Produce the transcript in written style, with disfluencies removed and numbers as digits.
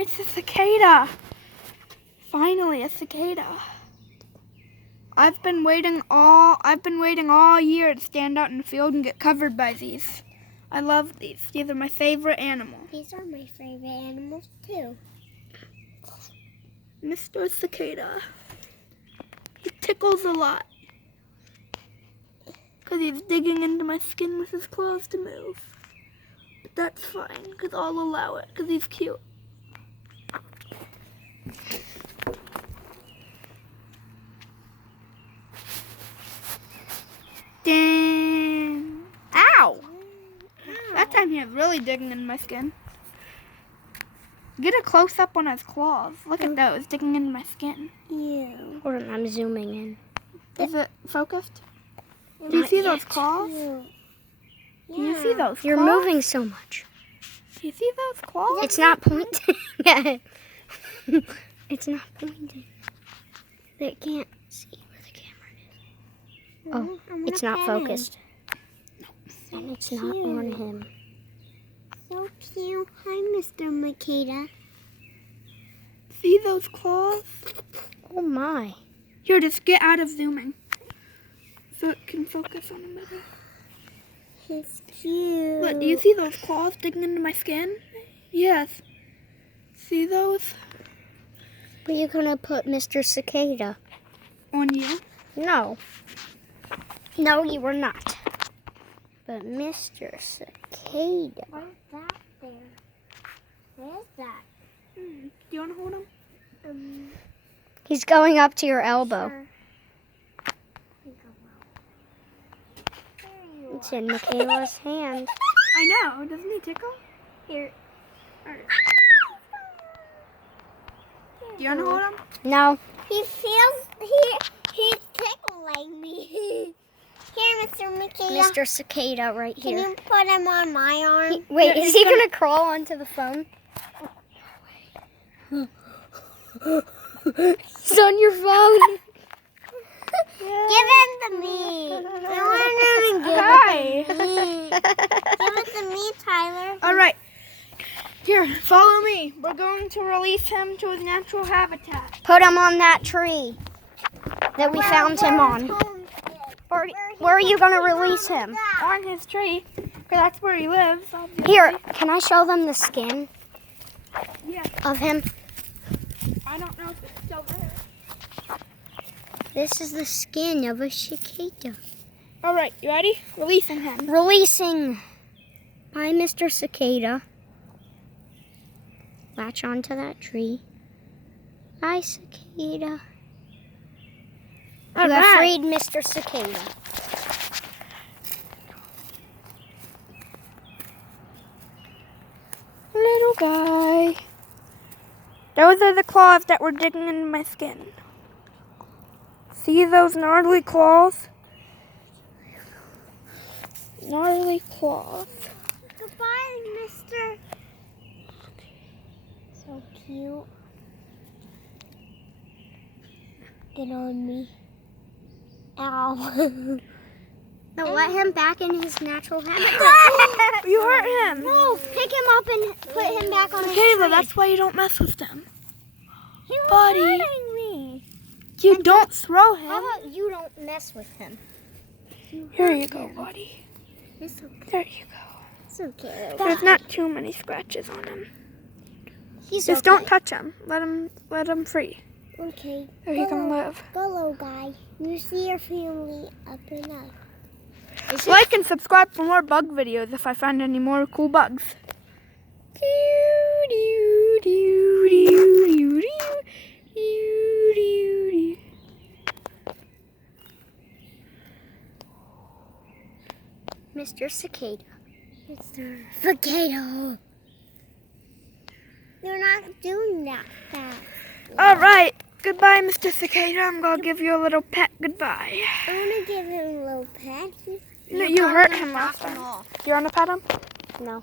It's a cicada. Finally, a cicada. I've been waiting all year to stand out in the field and get covered by these. I love these. These are my favorite animals. These are my favorite animals too. Mr. Cicada. He tickles a lot. Because he's digging into my skin with his claws to move. But that's fine, because I'll allow it, because he's cute. Dang. Ow! That time he was really digging into my skin. Get a close-up on his claws. Look at those, digging into my skin. Yeah. Hold on, I'm zooming in. Is it focused? Do you see those claws? Yeah. Do you see those claws? You're moving so much. Do you see those claws? It's not pointing at it. It's not pointing. They can't see where the camera is. Oh, it's not focused. And it's not on him. So cute. Hi, Mr. Cicada. See those claws? Oh my. Here, just get out of zooming. So it can focus on him better. He's cute. Look, do you see those claws digging into my skin? Yes. See those? Were you gonna put Mr. Cicada? On you? No. No, you were not. But Mr. Cicada. What is that there? What is that? Do you want to hold him? He's going up to your elbow. Sure. It's in Michaela's hand. I know. Doesn't he tickle? Here. Alright. Do you want to hold him? No. He feels he's tickling me. Here, Mr. Cicada. Mr. Cicada right Can here. you put him on my arm? Wait, is he gonna crawl onto the phone? He's on your phone. Give him to me. I want him to Hi. give it to me. Give it to me, Tyler. Alright. Here, follow me. We're going to release him to his natural habitat. Put him on that tree that we found him on. Where are you gonna release him? On his tree. Because that's where he lives, obviously. Here, can I show them the skin Yeah. of him? I don't know if it's still there. This is the skin of a cicada. Alright, you ready? Releasing him. Releasing by Mr. Cicada. Latch onto that tree. Bye, cicada. You have freed Mr. Cicada. Little guy. Those are the claws that were digging into my skin. See those gnarly claws? Gnarly claws. Goodbye, Mr. So cute. Get on me. Ow. No, let him back in his natural habitat. You hurt him. No, pick him up and put him back on his Kayla, tree. that's why you don't mess with them. He was Buddy. hurting me. You don't throw How him. about you don't mess with him? Here you go, buddy. It's okay. There you go. It's okay. There's not too many scratches on him. He's Just don't touch him. Let him free. Okay. There he can live. Go, little guy. You see your family up and up. Like and subscribe for more bug videos if I find any more cool bugs. Mr. Cicada. Mr. Cicada. You're not doing that fast. Alright, goodbye Mr. Cicada. I'm gonna give you a little pet goodbye. I'm gonna give him a little pet. No, you hurt him last time. Do you wanna pet him? No.